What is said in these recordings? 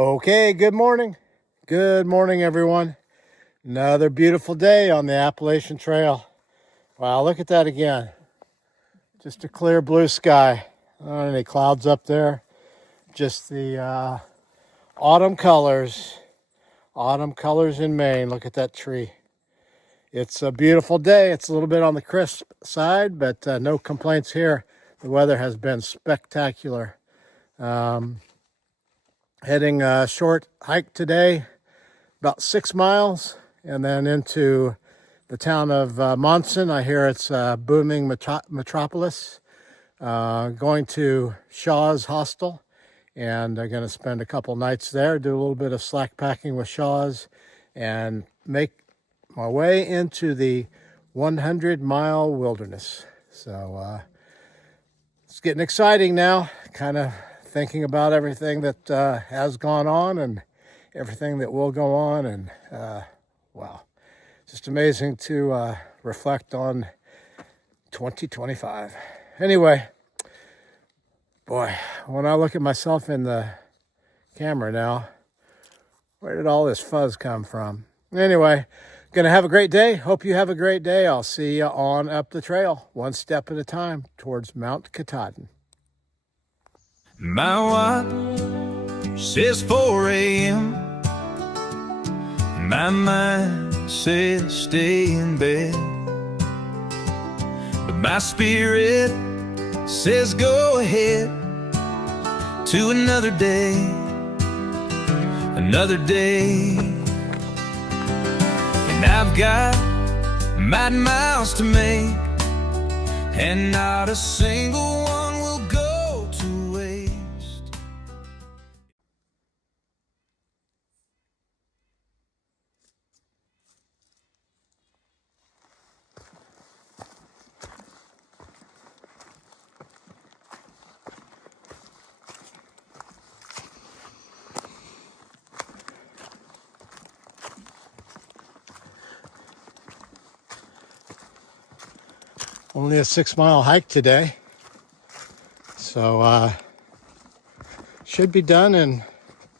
Okay, good morning. Good morning, everyone. Another beautiful day on the Appalachian Trail. Wow, look at that again. Just a clear blue sky. Not any clouds up there. Just the autumn colors. Autumn colors in Maine. Look at that tree. It's a beautiful day. It's a little bit on the crisp side, but no complaints here. The weather has been spectacular. Heading a short hike today, about 6 miles, and then into the town of Monson. I hear it's a booming metropolis. Going to Shaw's Hostel, and I'm going to spend a couple nights there, do a little bit of slack packing with Shaw's, and make my way into the 100-mile wilderness. So it's getting exciting now, kind of thinking about everything that has gone on and everything that will go on. And wow, just amazing to reflect on 2025. Anyway, boy, when I look at myself in the camera now, where did all this fuzz come from? Anyway, gonna have a great day. Hope you have a great day. I'll see you on up the trail, one step at a time towards Mount Katahdin. My watch says 4 a.m. My mind says stay in bed, but my spirit says go ahead to another day, another day. And I've got mighty miles to make, and not a single one will go to waste. Only a 6-mile hike today, so should be done in,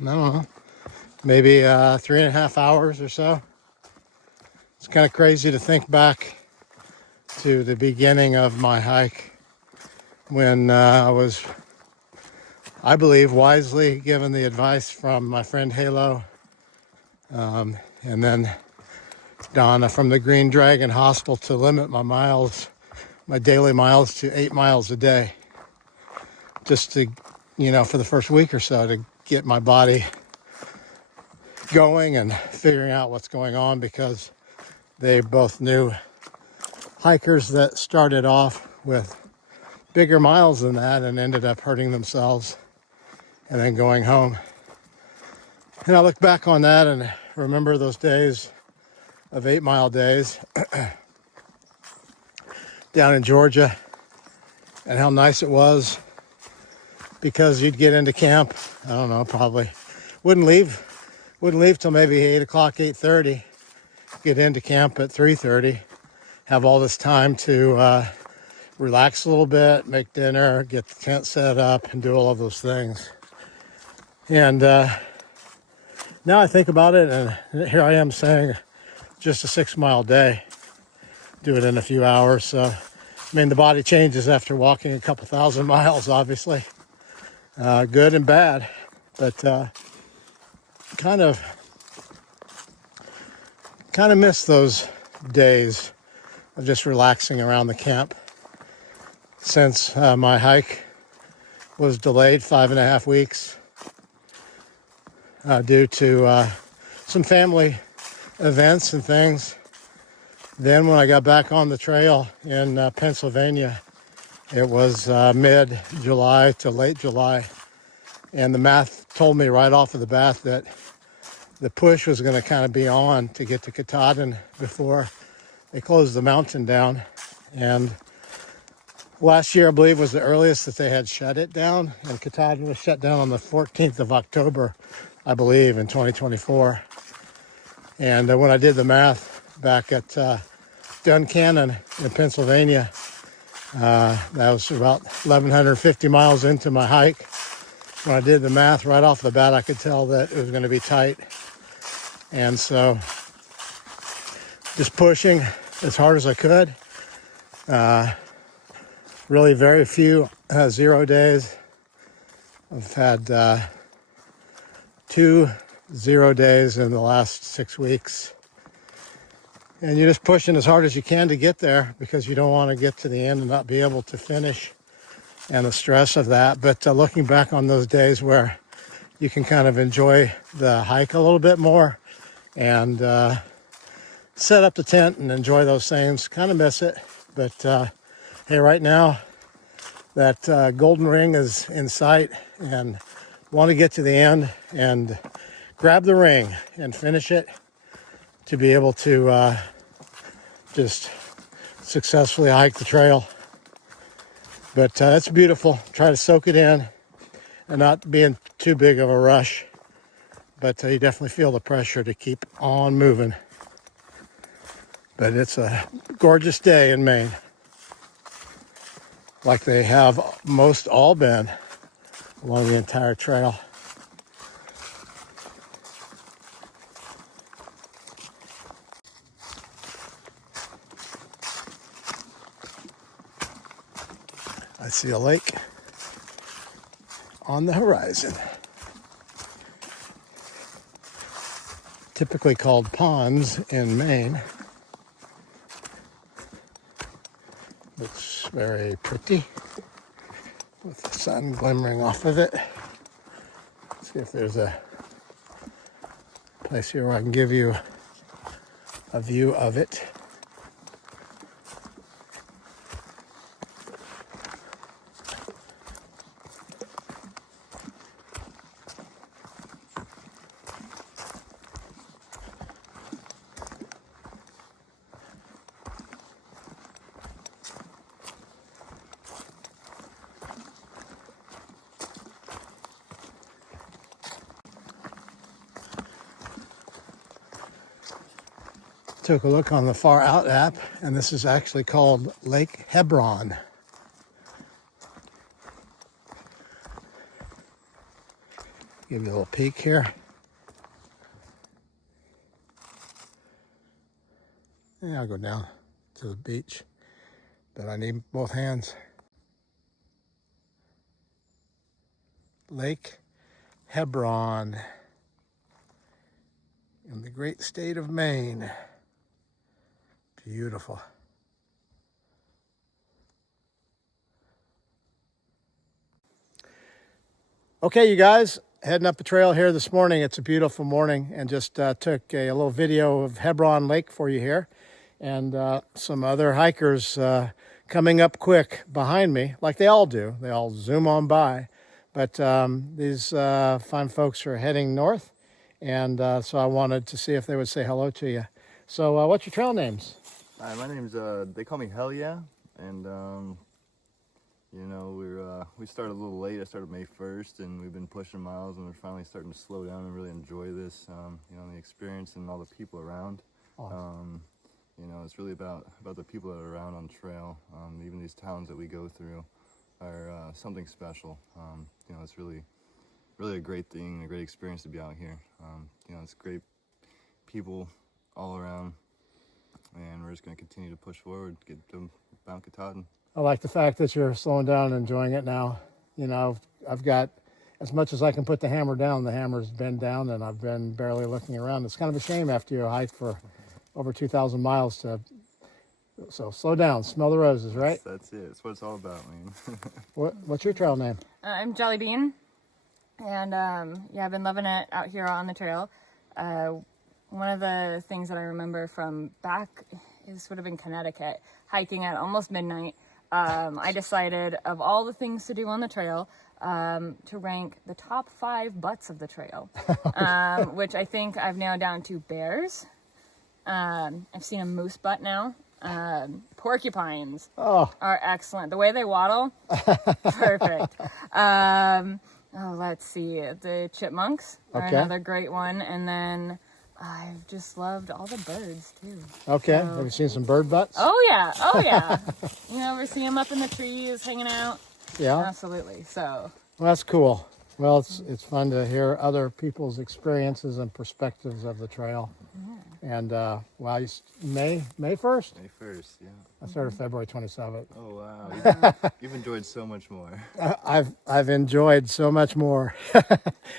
I don't know, maybe 3.5 hours or so. It's kind of crazy to think back to the beginning of my hike when I was, I believe, wisely given the advice from my friend Halo, and then Donna from the Green Dragon Hostel to limit my daily miles to 8 miles a day, just to, for the first week or so, to get my body going and figuring out what's going on, because they both knew hikers that started off with bigger miles than that and ended up hurting themselves and then going home. And I look back on that and remember those days of 8-mile days down in Georgia, and how nice it was, because you'd get into camp, I don't know, probably wouldn't leave till maybe 8 o'clock, 8:30, get into camp at 3:30, have all this time to relax a little bit, make dinner, get the tent set up, and do all of those things. And now I think about it, and here I am saying just a 6-mile day, do it in a few hours. So, I mean, the body changes after walking a couple thousand miles, obviously, good and bad, but kind of miss those days of just relaxing around the camp, since my hike was delayed 5.5 weeks due to some family events and things. Then when I got back on the trail in Pennsylvania, it was mid-July to late July, and the math told me right off of the bat that the push was going to kind of be on to get to Katahdin before they closed the mountain down. And last year, I believe, was the earliest that they had shut it down, and Katahdin was shut down on the 14th of October, I believe, in 2024. And when I did the math back at Duncannon in Pennsylvania, that was about 1,150 miles into my hike. when I did the math right off the bat, I could tell that it was going to be tight. And so just pushing as hard as I could. Really very few 0 days. I've had 2 0 days in the last 6 weeks. And you're just pushing as hard as you can to get there because you don't want to get to the end and not be able to finish, and the stress of that. But looking back on those days where you can kind of enjoy the hike a little bit more and set up the tent and enjoy those things, kind of miss it. But hey, right now that golden ring is in sight and want to get to the end and grab the ring and finish it to be able to just successfully hike the trail. But it's beautiful. Try to soak it in and not be in too big of a rush. But you definitely feel the pressure to keep on moving. But it's a gorgeous day in Maine, like they have most all been along the entire trail. I see a lake on the horizon, typically called ponds in Maine. Looks very pretty with the sun glimmering off of it. Let's see if there's a place here where I can give you a view of it. Took a look on the Far Out app, and this is actually called Lake Hebron. Give you a little peek here. Yeah, I'll go down to the beach, but I need both hands. Lake Hebron in the great state of Maine. Beautiful. Okay, you guys, heading up the trail here this morning. It's a beautiful morning, and just took a little video of Hebron Lake for you here, and some other hikers coming up quick behind me, like they all do. They all zoom on by, but these fine folks are heading north, and so I wanted to see if they would say hello to you. So what's your trail names? Hi, my name's, they call me Hell Yeah, and, you know, we started a little late. I started May 1st, and we've been pushing miles, and we're finally starting to slow down and really enjoy this, you know, the experience and all the people around. Awesome. You know, it's really about the people that are around on trail. Even these towns that we go through are something special. You know, it's really a great thing, a great experience to be out here. You know, it's great people all around. And we're just going to continue to push forward, get to Mount Katahdin. I like the fact that you're slowing down and enjoying it now. You know, I've got, as much as I can put the hammer down, the hammer's been down, and I've been barely looking around. It's kind of a shame after you hike for over 2,000 miles to, so slow down, smell the roses, right? That's it. That's what it's all about, man. What's your trail name? I'm Jelly Bean, and yeah, I've been loving it out here on the trail. One of the things that I remember from back is would have been Connecticut, hiking at almost midnight. I decided of all the things to do on the trail to rank the top 5 butts of the trail, which I think I've nailed down to bears. I've seen a moose butt now. Porcupines are excellent. The way they waddle, perfect. Let's see. The chipmunks are another great one. And then I've just loved all the birds too. Okay. So, have you seen some bird butts? Oh yeah. Oh yeah. You ever see them up in the trees hanging out? Yeah. Absolutely. So. Well, that's cool. Well, it's fun to hear other people's experiences and perspectives of the trail. And wow, May 1st? May 1st, yeah. I started February 27th. Oh wow, you've enjoyed so much more. I've enjoyed so much more.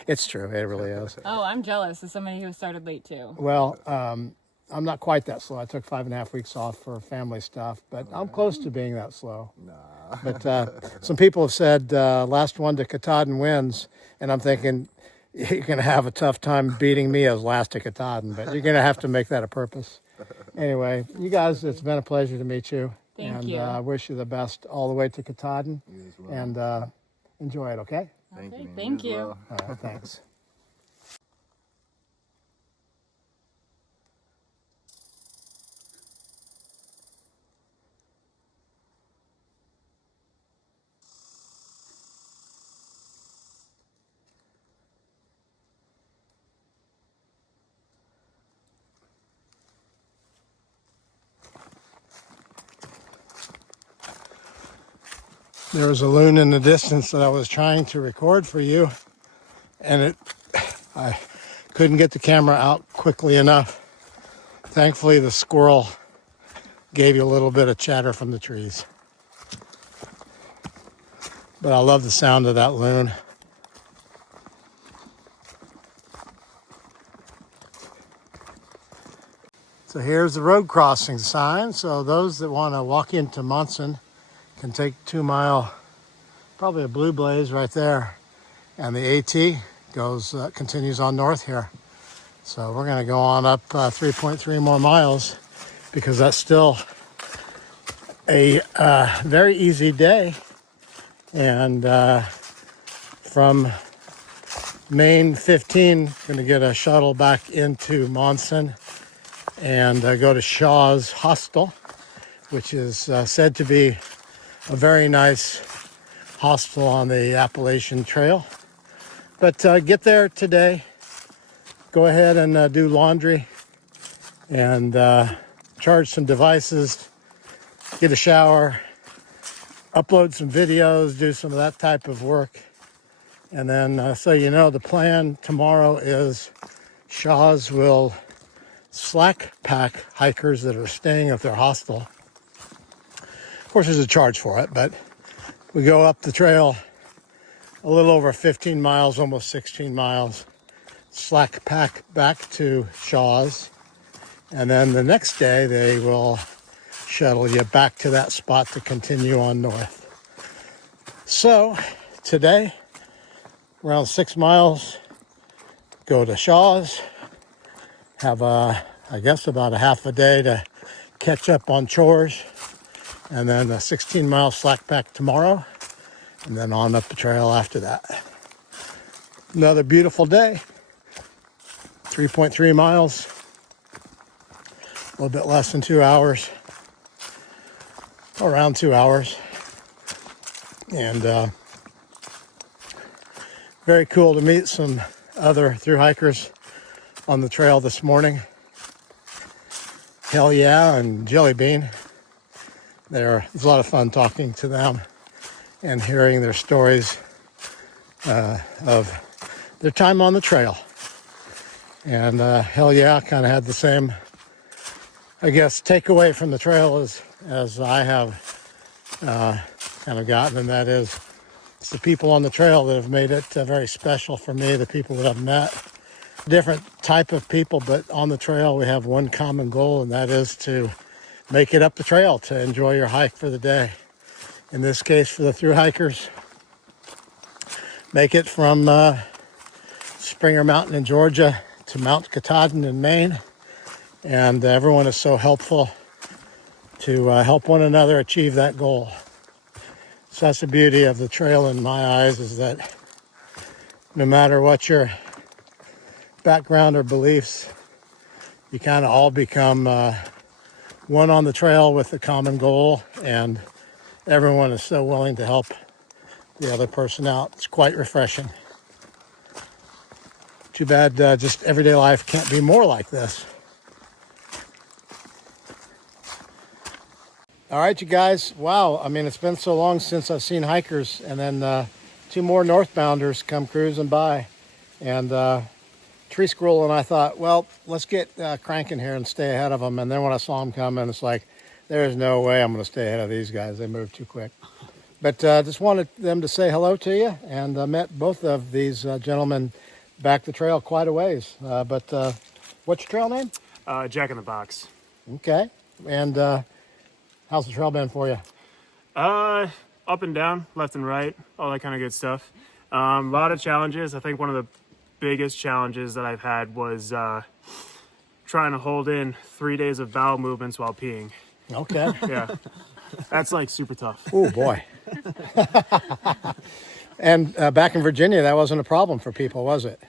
It's true, it really is. Oh, I'm jealous as somebody who started late too. Well, I'm not quite that slow. I took 5.5 weeks off for family stuff, but I'm close to being that slow. Nah. But some people have said last one to Katahdin wins, and I'm thinking you're going to have a tough time beating me as last to Katahdin, but you're going to have to make that a purpose. Anyway, you guys, it's been a pleasure to meet you. Thank and you. I wish you the best all the way to Katahdin. You as well. And enjoy it, okay? Thank Okay, you. man. thank as you. well. All right, thanks. There was a loon in the distance that I was trying to record for you, and I couldn't get the camera out quickly enough. Thankfully, the squirrel gave you a little bit of chatter from the trees. But I love the sound of that loon. So here's the road crossing sign. So those that want to walk into Monson can take 2 Mile, probably a blue blaze right there. And the AT continues on north here. So we're going to go on up 3.3 more miles because that's still a very easy day. And from Main 15, going to get a shuttle back into Monson and go to Shaw's Hostel, which is said to be a very nice hostel on the Appalachian Trail. But get there today, go ahead and do laundry and charge some devices, get a shower, upload some videos, do some of that type of work. And then so you know, the plan tomorrow is Shaw's will slack pack hikers that are staying at their hostel. Of course, there's a charge for it, but we go up the trail a little over 15 miles, almost 16 miles, slack pack back to Shaw's, and then the next day they will shuttle you back to that spot to continue on north. So today, around 6 miles, go to Shaw's, have I guess about a half a day to catch up on chores, and then a 16-mile slack pack tomorrow, and then on up the trail after that. Another beautiful day, 3.3 miles, a little bit less than 2 hours, around 2 hours, and very cool to meet some other thru hikers on the trail this morning. Hell yeah, and Jelly Bean. It's a lot of fun talking to them and hearing their stories of their time on the trail. And Hell yeah kind of had the same, I guess, takeaway from the trail as I have kind of gotten, and that is it's the people on the trail that have made it very special for me, the people that I've met. Different type of people, but on the trail we have one common goal, and that is to make it up the trail, to enjoy your hike for the day. In this case, for the thru hikers, make it from Springer Mountain in Georgia to Mount Katahdin in Maine, and everyone is so helpful to help one another achieve that goal. So that's the beauty of the trail in my eyes, is that no matter what your background or beliefs, you kind of all become one on the trail with a common goal, and everyone is so willing to help the other person out. It's quite refreshing. Too bad just everyday life can't be more like this. All right, you guys. Wow, I mean, it's been so long since I've seen hikers, and then two more northbounders come cruising by, and Tree Squirrel and I thought, well, let's get cranking here and stay ahead of them. And then when I saw them coming, it's like, there's no way I'm going to stay ahead of these guys. They move too quick. But just wanted them to say hello to you, and met both of these gentlemen back the trail quite a ways. But what's your trail name? Jack in the Box. Okay. And how's the trail been for you? Up and down, left and right, all that kind of good stuff. A lot of challenges. I think one of the biggest challenges that I've had was trying to hold in 3 days of bowel movements while peeing. Okay. Yeah, that's like super tough. Oh, boy. And back in Virginia, that wasn't a problem for people, was it?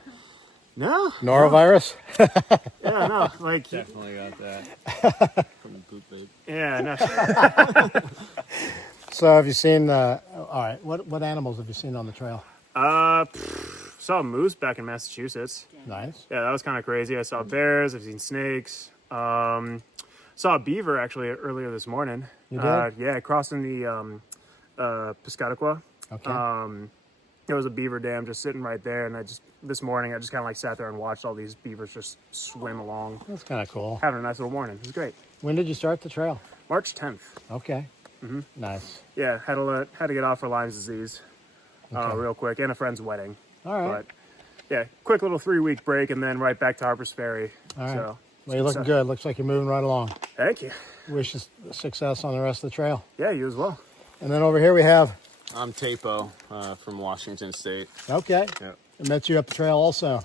No. Norovirus? Yeah, no. Like, Definitely got that from the poop babe. yeah, no. So have you seen, all right, what animals have you seen on the trail? Saw a moose back in Massachusetts. Nice. Yeah, that was kind of crazy. I saw bears. I've seen snakes. Saw a beaver actually earlier this morning. You did? Yeah, crossing the Piscataqua. Okay. There was a beaver dam just sitting right there, and this morning I just kind of like sat there and watched all these beavers just swim along, That's kind of cool. having a nice little morning. It was great. When did you start the trail? March 10th. Okay. Nice. Yeah, had to get off for Lyme's disease real quick, and a friend's wedding. All right. But yeah, quick little 3-week break, and then right back to Harper's Ferry. All right. So, Well, you're looking good. Looks like you're moving right along. thank you. Wish you success on the rest of the trail. Yeah, you as well. And then over here we have, I'm Tapo from Washington State. okay. Yep. I met you up the trail also.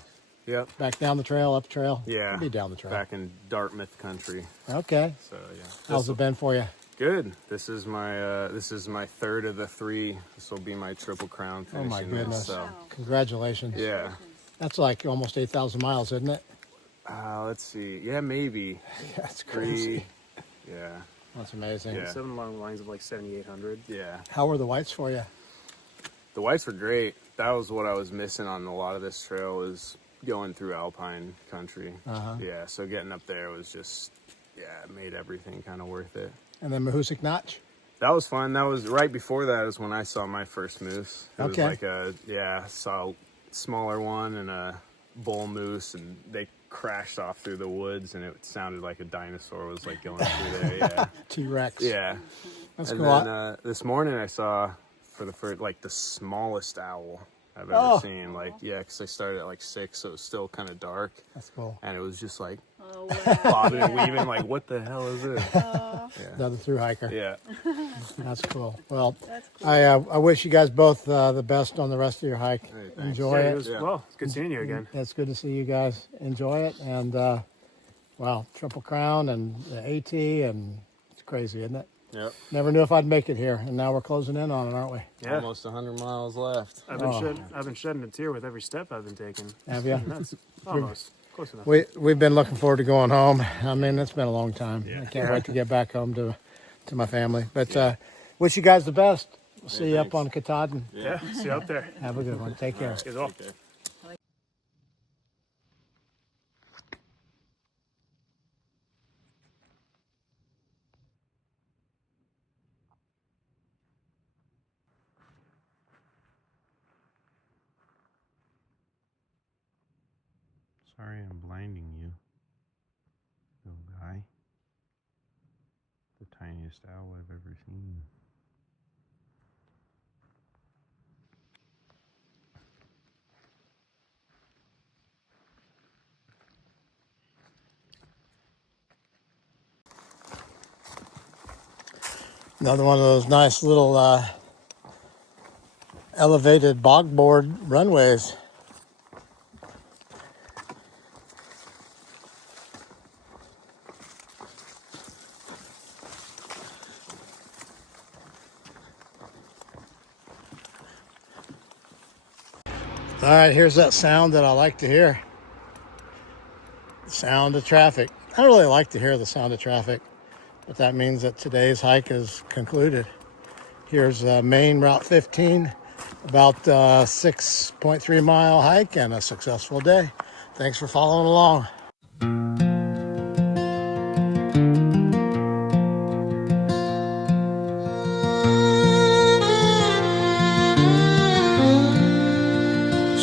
Yep. Back down the trail, up the trail. Yeah. Be down the trail. Back in Dartmouth country. Okay. So yeah. How's it been for you? Good. This is my third of the 3. This will be my triple crown Oh finishing my goodness. this. So Congratulations. yeah. That's like almost 8,000 miles, isn't it? Let's see. Yeah, maybe That's 3. Yeah. That's amazing. Yeah. Something along the lines of like 7,800. Yeah. How were the whites for you? The whites were great. That was what I was missing on a lot of this trail, was going through alpine country. Uh-huh. Yeah. So getting up there was just, yeah, it made everything kind of worth it. And then Mahoosuc Notch? That was fun. That was right before that is when I saw my first moose. It Okay. was like saw a smaller one and a bull moose, and they crashed off through the woods, and it sounded like a dinosaur was like going through there. Yeah. T-Rex. Yeah. That's And cool. then this morning I saw for the first, like the smallest owl I've ever Oh. seen. Like, yeah, because I started at like 6, so it was still kind of dark. That's cool. And it was just like Oh, wow. bobbing and weaving, like, what the hell is this? Another through hiker. Yeah. That's cool. Well, That's cool. I wish you guys both the best on the rest of your hike. thanks. Enjoy Yeah, it. it was, well, it's good seeing you again. It's good to see you guys enjoy it. And, wow, Triple Crown and the AT, and it's crazy, isn't it? Yep. Never knew if I'd make it here, and now we're closing in on it, aren't we? Yeah, Almost 100 miles left. I've been shedding a tear with every step I've been taking. Have you? That's almost close enough. We've been looking forward to going home. I mean, it's been a long time. I can't wait to get back home to my family. But wish you guys the best. We'll see you up on Katahdin. Yeah, see you up there. Have a good one. Take care. You as well. Sorry I'm blinding you, little guy. The tiniest owl I've ever seen. Another one of those nice little elevated bogboard runways. All right, here's that sound that I like to hear. The sound of traffic. I don't really like to hear the sound of traffic, but that means that today's hike is concluded. Here's Main Route 15, about 6.3 mile hike and a successful day. Thanks for following along.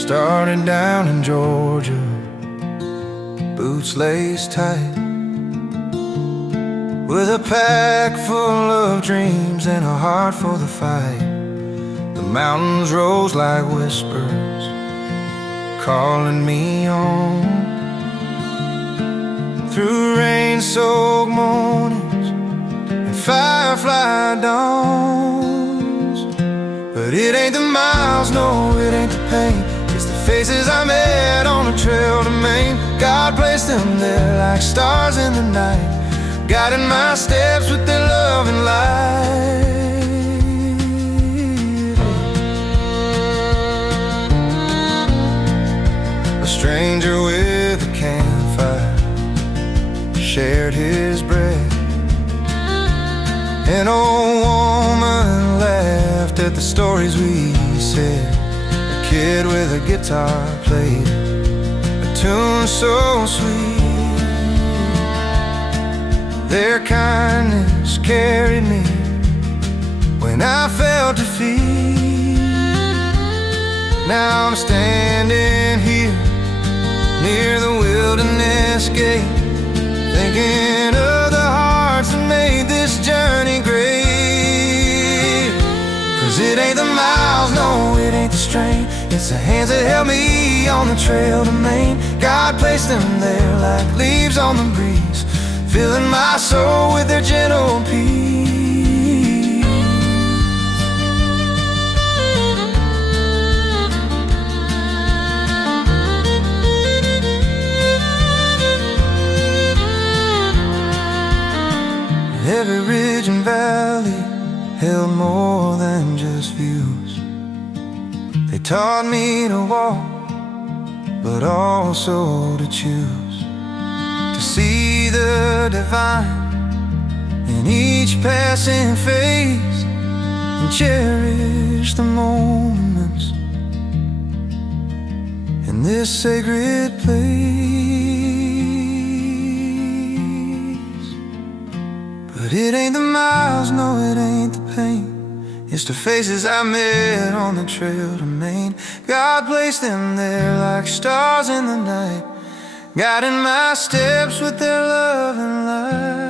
Started down in Georgia, boots laced tight, with a pack full of dreams and a heart for the fight. The mountains rose like whispers, calling me on, through rain-soaked mornings and firefly dawns. But it ain't the miles, no, it ain't the pain, it's the faces I met on the trail to Maine. God placed them there like stars in the night, guiding my steps with their love and light. A stranger with a campfire shared his bread. An old woman laughed at the stories we said. A kid with a guitar played a tune so sweet. Their kindness carried me when I felt defeat. Now I'm standing here near the wilderness gate, thinking of the hearts that made this journey great. 'Cause it ain't the miles, no, it ain't the strain, it's the hands that held me on the trail to Maine. God placed them there like leaves on the breeze, filling my soul with their gentle peace. Every ridge and valley held more than just views. They taught me to walk, but also to choose, to see the divine in each passing phase, and cherish the moments in this sacred place. But it ain't the miles, no, it ain't the pain, it's the faces I met on the trail to Maine. God placed them there like stars in the night, guiding my steps with their love and light.